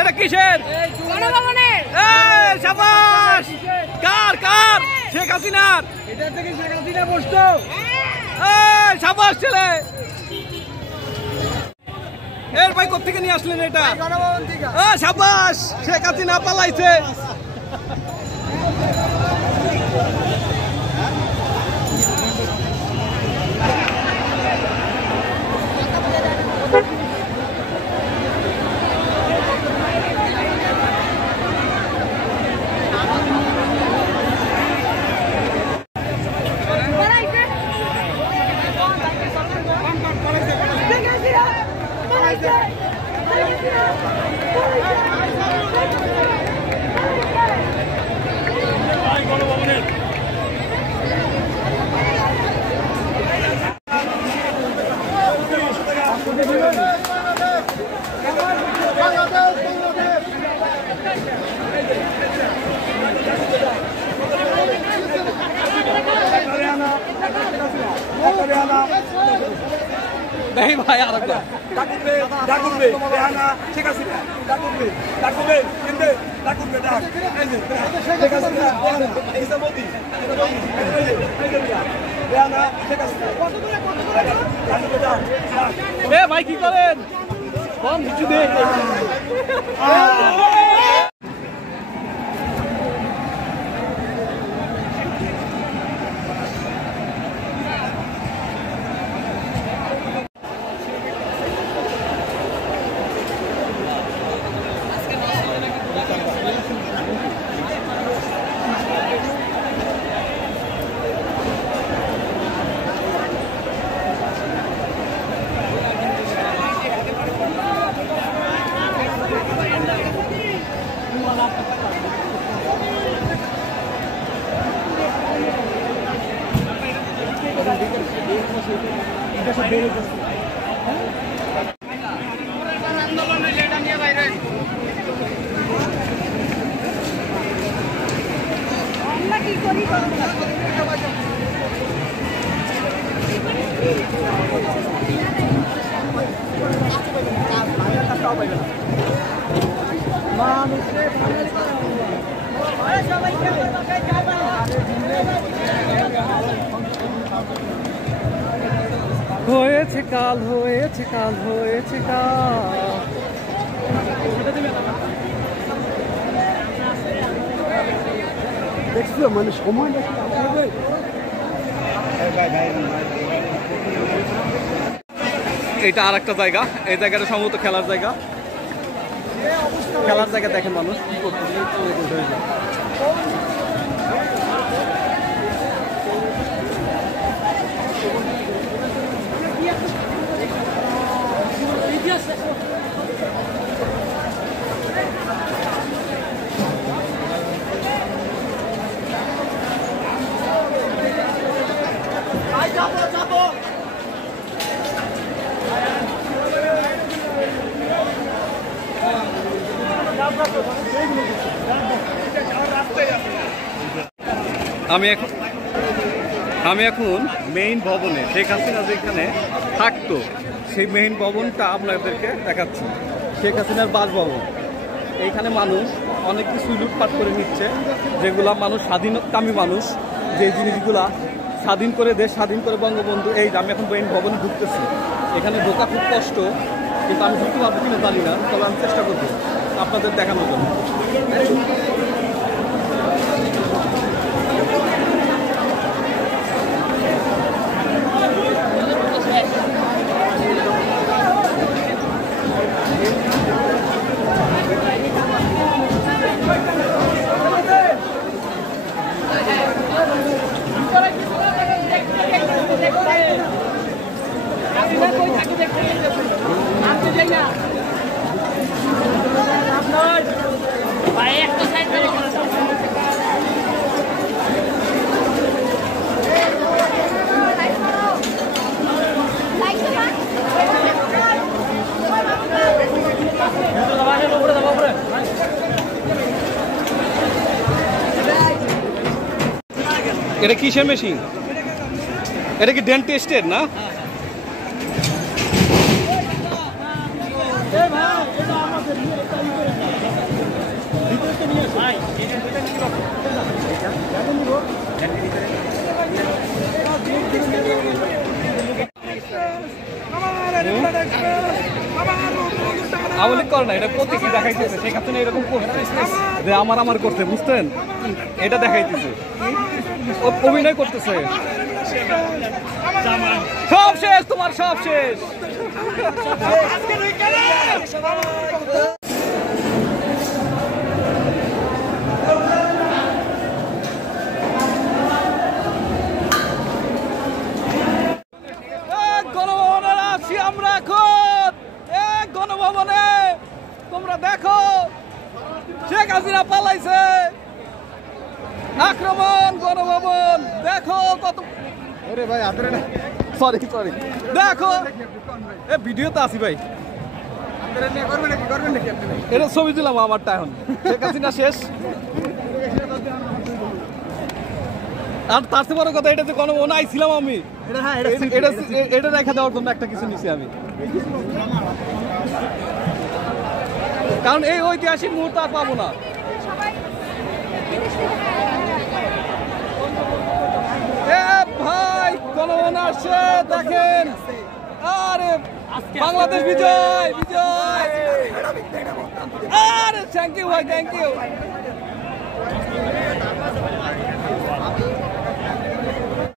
এটা কিসের? গণভবনের। শাবাশ। কার কার? শেখ হাসিনার। এটা থেকে শেখ হাসিনা বসতো। শাবাশ ছেলে। এর ভাই কোথেকে নিয়ে আসলেন এটা? গণভবন থেকে। শাবাশ, শেখ হাসিনা পালাইছে। नहीं भाई यार ডাকুবে রেহানা শেখ হাসিনা ডাকুবে কিন্তু ডাকুবে শেখ হাসিনা ইসা মোদি রেহানা শেখ হাসিনা এ ভাই কি করেন? কম কিছু দে। হয়েছে কাল, হয়েছে কাল, হয়েছে কাল। দেখছো মানে সময় এটা আর একটা জায়গা, এই জায়গাটা সম্ভবত খেলার জায়গা। খেলার জায়গা দেখেন মানুষ কি করতেছে। আমি এখন মেইন ভবনে, শেখ হাসিনা যেখানে থাকতো সেই মেইন ভবনটা আপনাদেরকে দেখাচ্ছি। শেখ হাসিনার বাসভবন। এইখানে মানুষ অনেক কিছু লুটপাট করে নিচ্ছে, যেগুলা মানুষ স্বাধীনকামী মানুষ, যে জিনিসগুলা স্বাধীন করে দেশ স্বাধীন করে বঙ্গবন্ধু। এই আমি এখন মেইন ভবনে ঢুকতেছি। এখানে ঢোকা খুব কষ্ট, কিন্তু আমি ঢুকতে পারবো কিনা জানি না, তবে আমি চেষ্টা করবো আপনাদের দেখানোর জন্য। এটা কিসের মেশিন? এটা কি ডেন্টিস্টের না? আওয়ামী লীগ করে না, এটা প্রতীকী দেখাইতেছে শেখ হাসিনা এরকম করছে যে আমার করছে, বুঝতেন? এটা দেখাইতেছে, অভিনয় করতেছে। সব শেষ, তোমার সব শেষ। গণভবনে আছি আমরা এখন, গণভবনে তোমরা দেখো শেখ হাসিনা পালাইছে, আক্রমণ গণভবন, দেখো কত। সরি দেখো, ভিডিওতে আছি ভাই, এটা ছবি দিলাম আমারটা। এখন শেখ হাসিনা শেষ, আর তার চেয়ে বড় কথা এটা যে গণভবন আইছিলাম আমি, এটা রেখা দেওয়ার জন্য একটা কিছু নিছি আমি, কারণ এই ঐতিহাসিক মুহূর্ত আর পাবো না। ভাই গণভবন আসছে দেখেন, আরে বাংলাদেশ বিজয়, আরে থ্যাংক ইউ ভাই, থ্যাংক ইউ।